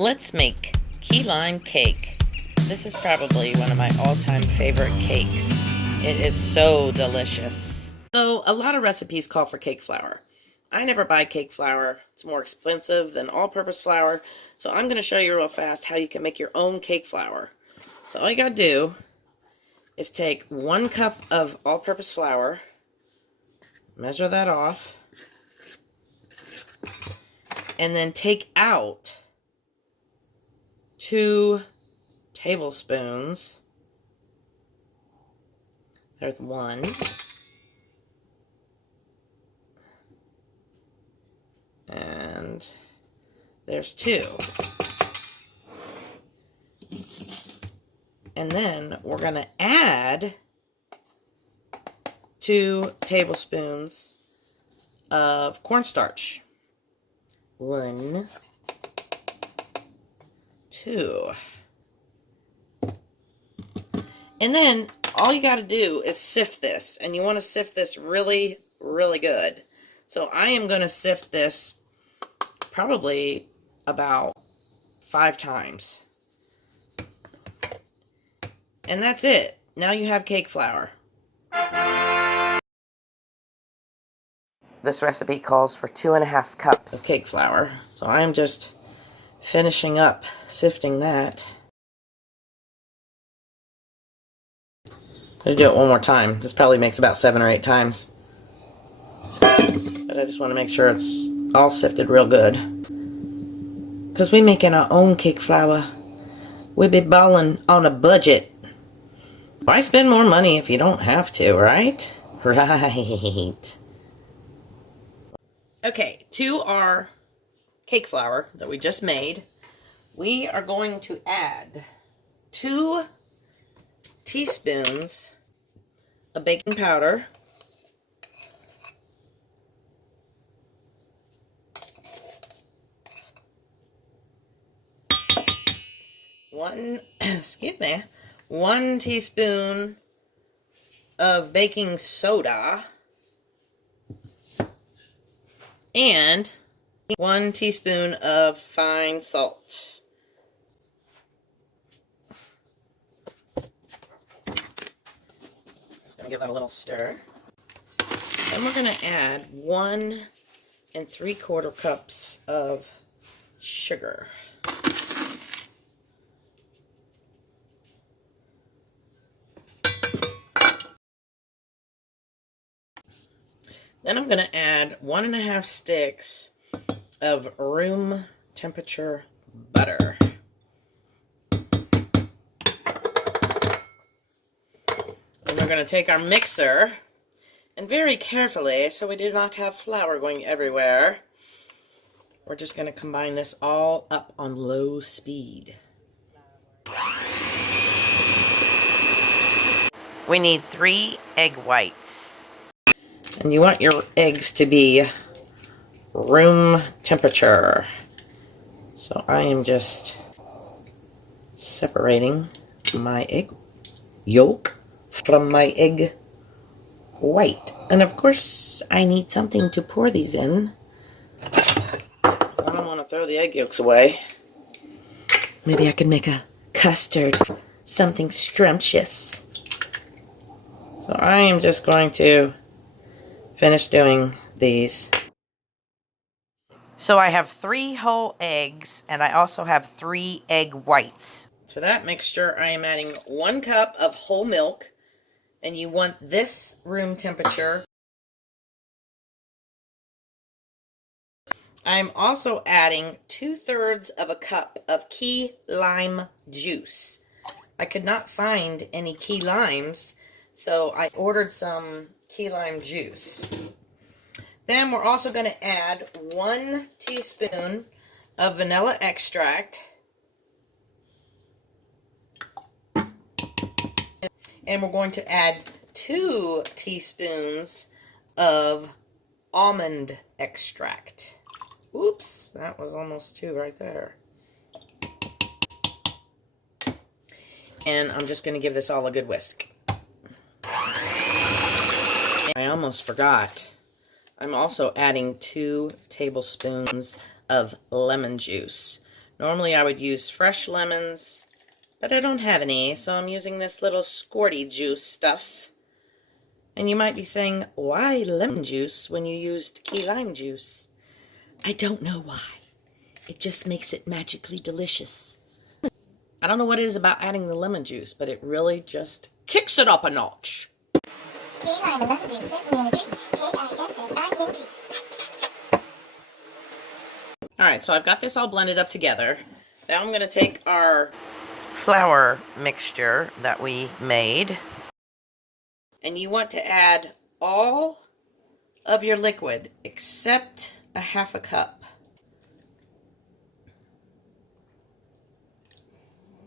Let's make key lime cake. This is probably one of my all-time favorite cakes. It is so delicious. So a lot of recipes call for cake flour. I never buy cake flour. It's more expensive than all-purpose flour. So I'm going to show you real fast how you can make your own cake flour. So all you got to do is take 1 cup of all-purpose flour, measure that off, and then take out 2 tablespoons. There's 1. And there's 2. And then we're going to add 2 tablespoons of cornstarch. 1, 2. And then all you got to do is sift this, and you want to sift this really, really good. So I am going to sift this probably about 5 times. And that's it. Now you have cake flour. This recipe calls for 2.5 cups of cake flour. So I'm just finishing up sifting that. I'm going to do it one more time. This probably makes about 7 or 8 times. But I just want to make sure it's all sifted real good. Because we making our own cake flour. We be balling on a budget. Why spend more money if you don't have to, right? Right. Okay, to our cake flour that we just made, we are going to add 2 teaspoons of baking powder, 1 teaspoon of baking soda, and 1 teaspoon of fine salt. Just gonna give that a little stir. Then we're gonna add 1 3/4 cups of sugar. Then I'm going to add 1.5 sticks of room temperature butter. And we're going to take our mixer and very carefully, so we do not have flour going everywhere, we're just going to combine this all up on low speed. We need 3 egg whites. And you want your eggs to be room temperature. So I am just separating my egg yolk from my egg white. And of course, I need something to pour these in. So I don't want to throw the egg yolks away. Maybe I could make a custard, something scrumptious. So I am just going to finish doing these. So I have 3 whole eggs, and I also have 3 egg whites. To that mixture, I am adding 1 cup of whole milk, and you want this room temperature. I'm also adding 2/3 of a cup of key lime juice. I could not find any key limes, so I ordered some key lime juice. Then we're also going to add 1 teaspoon of vanilla extract. And we're going to add 2 teaspoons of almond extract. Oops, that was almost 2 right there. And I'm just going to give this all a good whisk. I almost forgot. I'm also adding 2 tablespoons of lemon juice. Normally I would use fresh lemons, but I don't have any, so I'm using this little squirty juice stuff. And you might be saying, why lemon juice when you used key lime juice? I don't know why. It just makes it magically delicious. I don't know what it is about adding the lemon juice, but it really just kicks it up a notch. Key lime and lemon juice, K-I-S-S-I-N-G. Alright, so I've got this all blended up together. Now I'm going to take our flour mixture that we made. And you want to add all of your liquid except a half a cup.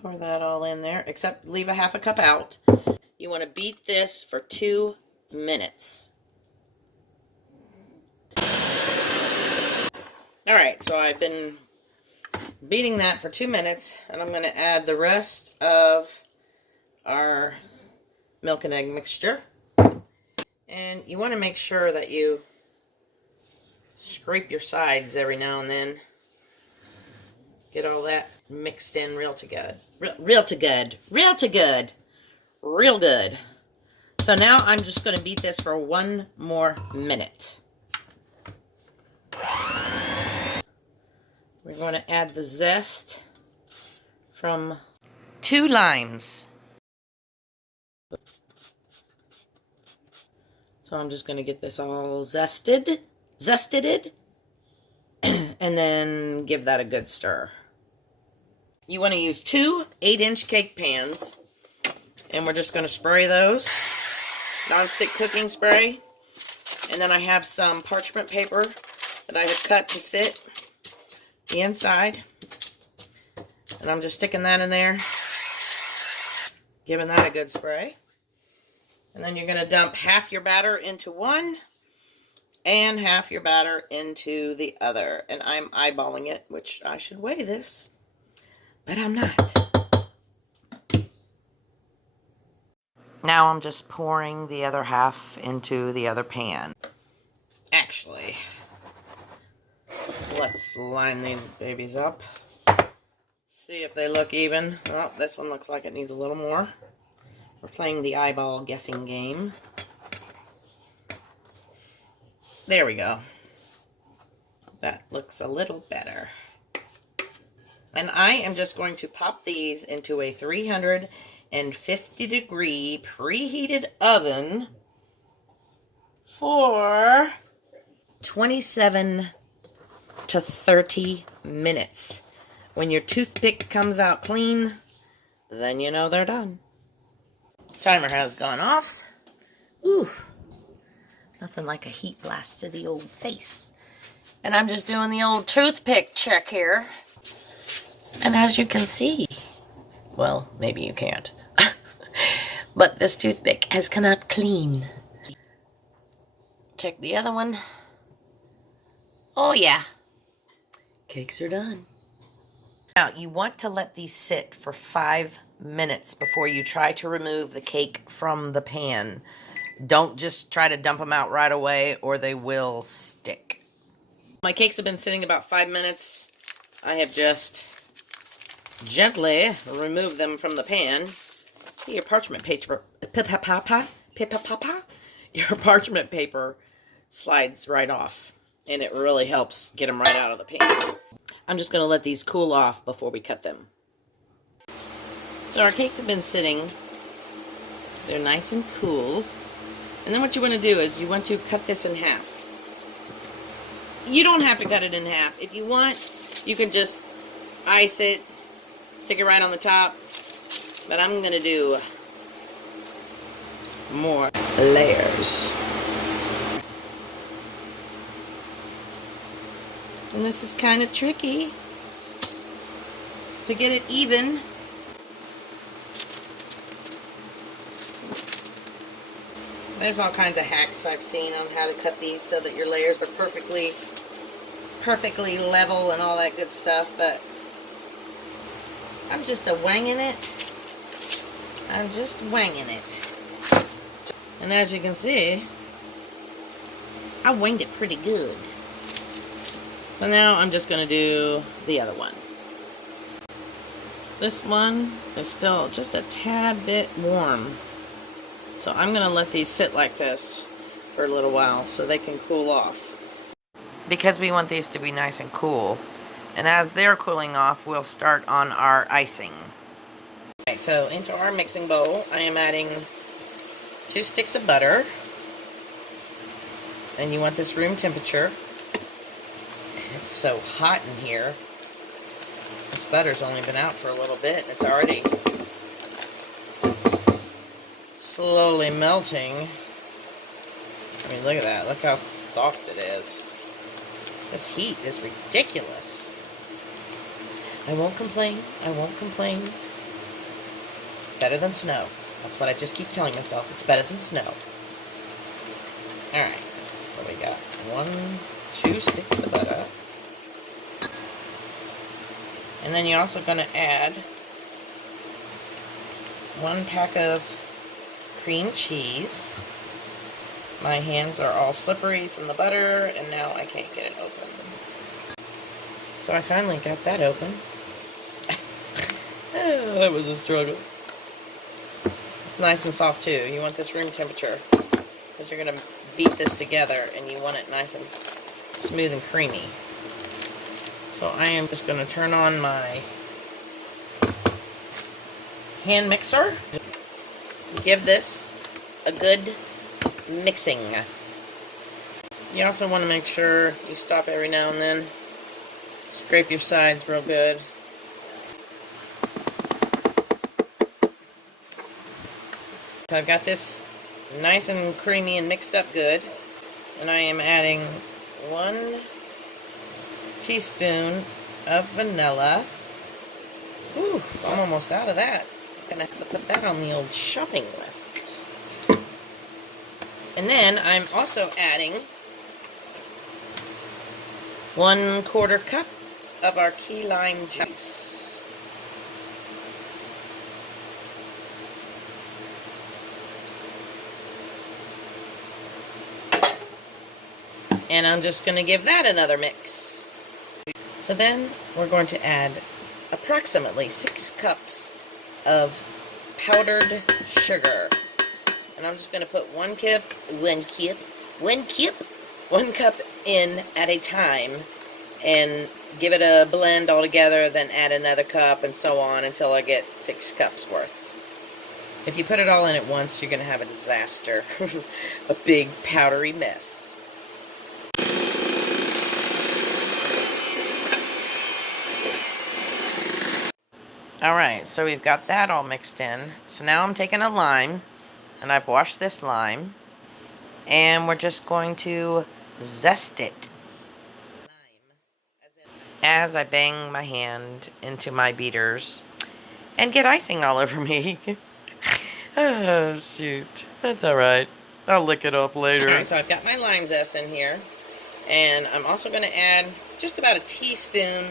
Pour that all in there, except leave a half a cup out. You want to beat this for 2 minutes. Alright, so I've been beating that for 2 minutes, and I'm going to add the rest of our milk and egg mixture. And you want to make sure that you scrape your sides every now and then. Get all that mixed in real to good. Real good. So now I'm just going to beat this for 1 more minute. We're going to add the zest from 2 limes. So I'm just going to get this all zested, and then give that a good stir. You want to use 2 8-inch cake pans, and we're just going to spray those. Non-stick cooking spray. And then I have some parchment paper that I have cut to fit the inside. And I'm just sticking that in there, giving that a good spray. And then you're going to dump half your batter into one and half your batter into the other. And I'm eyeballing it, which I should weigh this, but I'm not. Now I'm just pouring the other half into the other pan. Actually, let's line these babies up. See if they look even. Oh, this one looks like it needs a little more. We're playing the eyeball guessing game. There we go. That looks a little better. And I am just going to pop these into a 350-degree preheated oven for 27 to 30 minutes. When your toothpick comes out clean, then you know they're done. Timer has gone off. Ooh, nothing like a heat blast to the old face. And I'm just doing the old toothpick check here. And as you can see, well, maybe you can't, but this toothpick has come out clean. Check the other one. Oh yeah, cakes are done. Now, you want to let these sit for 5 minutes before you try to remove the cake from the pan. Don't just try to dump them out right away or they will stick. My cakes have been sitting about 5 minutes. I have just gently removed them from the pan. See, your parchment paper, your parchment paper slides right off, and it really helps get them right out of the pan. I'm just going to let these cool off before we cut them. So our cakes have been sitting. They're nice and cool. And then what you want to do is you want to cut this in half. You don't have to cut it in half. If you want, you can just ice it, stick it right on the top. But I'm going to do more layers. And this is kind of tricky to get it even. There's all kinds of hacks I've seen on how to cut these so that your layers are perfectly level and all that good stuff, but I'm just winging it. I'm just winging it. And as you can see, I winged it pretty good. So now I'm just going to do the other one. This one is still just a tad bit warm. So I'm going to let these sit like this for a little while so they can cool off. Because we want these to be nice and cool. And as they're cooling off, we'll start on our icing. Alright, so into our mixing bowl, I am adding 2 sticks of butter. And you want this room temperature. It's so hot in here. This butter's only been out for a little bit, and it's already slowly melting. I mean, look at that. Look how soft it is. This heat is ridiculous. I won't complain. I won't complain. It's better than snow. That's what I just keep telling myself. It's better than snow. Alright. So we got 2 sticks of butter. And then you're also going to add 1 pack of cream cheese. My hands are all slippery from the butter, and now I can't get it open. So I finally got that open. Oh, that was a struggle. It's nice and soft too. You want this room temperature, because you're going to beat this together, and you want it nice and smooth and creamy. So I am just going to turn on my hand mixer. Give this a good mixing. You also want to make sure you stop every now and then. Scrape your sides real good. So I've got this nice and creamy and mixed up good. And I am adding 1 teaspoon of vanilla. Ooh, I'm almost out of that. I'm gonna have to put that on the old shopping list. And then I'm also adding 1/4 cup of our key lime juice. And I'm just gonna give that another mix. So then we're going to add approximately 6 cups of powdered sugar. And I'm just going to put 1 cup in at a time and give it a blend all together, then add another cup and so on until I get 6 cups worth. If you put it all in at once, you're going to have a disaster. A big powdery mess. Alright, so we've got that all mixed in. So now I'm taking a lime, and I've washed this lime, and we're just going to zest it as I bang my hand into my beaters and get icing all over me. Oh, shoot. That's alright. I'll lick it up later. Alright, so I've got my lime zest in here, and I'm also going to add just about a teaspoon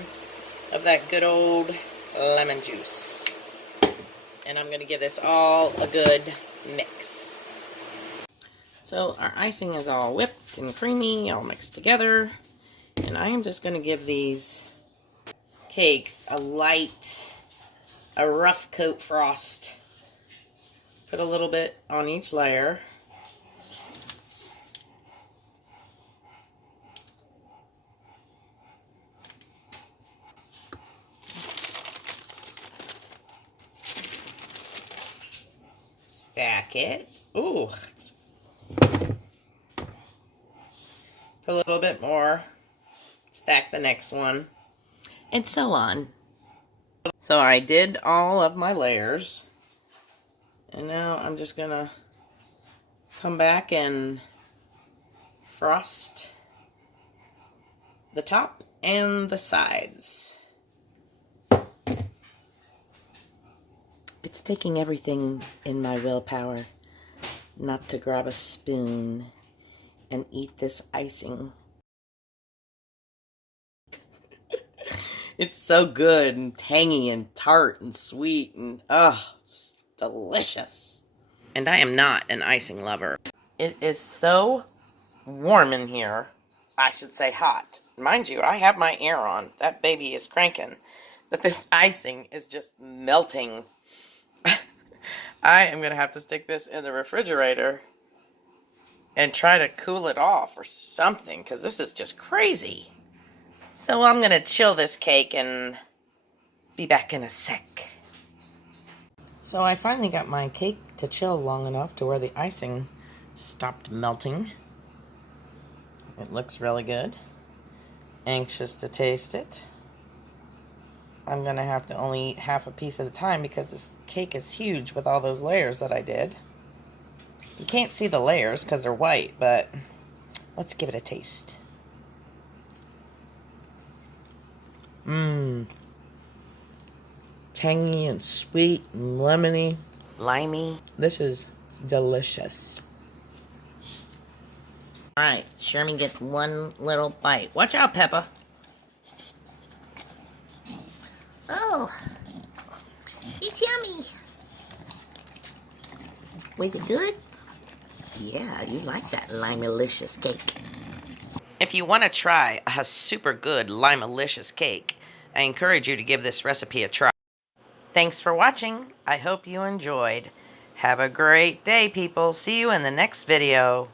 of that good old lemon juice. And I'm going to give this all a good mix. So our icing is all whipped and creamy, all mixed together. And I am just going to give these cakes a rough coat frost. Put a little bit on each layer. Stack it. Ooh. Put a little bit more. Stack the next one. And so on. So I did all of my layers. And now I'm just gonna come back and frost the top and the sides. It's taking everything in my willpower not to grab a spoon and eat this icing. It's so good and tangy and tart and sweet and it's delicious. And I am not an icing lover. It is so warm in here. I should say hot. Mind you, I have my air on. That baby is cranking. that this icing is just melting. I am going to have to stick this in the refrigerator and try to cool it off or something, because this is just crazy. So I'm going to chill this cake and be back in a sec. So I finally got my cake to chill long enough to where the icing stopped melting. It looks really good. Anxious to taste it. I'm going to have to only eat half a piece at a time because this cake is huge with all those layers that I did. You can't see the layers because they're white, but let's give it a taste. Mmm. Tangy and sweet and lemony. Limey. This is delicious. Alright, Sherman gets one little bite. Watch out, Peppa. Oh, it's yummy. Was it good? Yeah, you like that limelicious cake. If you want to try a super good limelicious cake, I encourage you to give this recipe a try. Thanks for watching. I hope you enjoyed. Have a great day, people. See you in the next video.